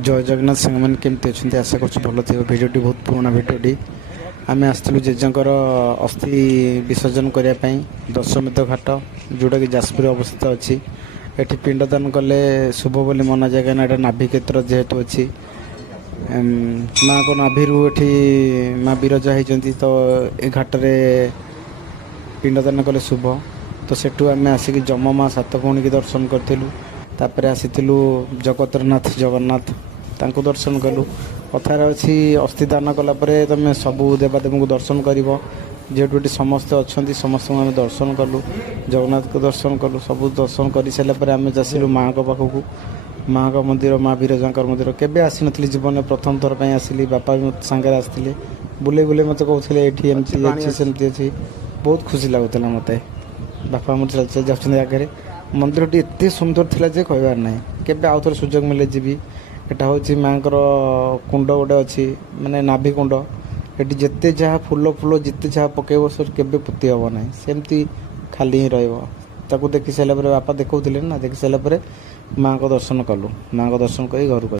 जय जगन्नाथ सांग केमती अच्छा आशा कर भिडियोटी बहुत पुराना भिडियोटी आम आसलु जेजर अस्थि विसर्जन करने दशमित घाट जोटा कि जाजपुर अवस्थित अच्छी एटी पिंडदान कले शुभ बोली मना जाए कहीं यहाँ नाभि क्षेत्र जेहेतु अच्छी माँ को नाभि माँ विरजा होती तो ये घाटे पिंडदान कले शुभ तो सेठू आम आसिक जम माँ सात भौणी की दर्शन करूँ तापर आसीलु जगतरनाथ जगन्नाथ तांको दर्शन कलु कथार अच्छी अस्थि दान कलापर तुम सबू देवादेवी को दर्शन कर जेहूटी समस्ते अच्छा समस्त आम दर्शन कलु जगन्नाथ को दर्शन कलु सब दर्शन कर सारापर आम आसिलु माँ को पाखक माँ का मंदिर माँ विरजा मंदिर केवे आसी नी जीवन में प्रथम थर पर आसिली बापा भी मत सांगे आसते बुले बुले मत कहते ये एमती अच्छी सेमती अच्छी बहुत खुशी लगुला मत बापा मत चल जाऊँ आगे मंदिरटी एत सुंदर थिला जे कहबार ना केबे आउ थोड़े सुजोग मिले जीवी एटा हूँ माँ कुंड गोटे अच्छी माने नाभि कुंड ये जिते जहाँ फूल फूल जिते जहाँ पकेब सब केबे पुति हम ना सेमती खाली ही रही देखी सारापर बापा देखते ना देखी सारापर माँ को दर्शन कलु माँ को दर्शन कर घर को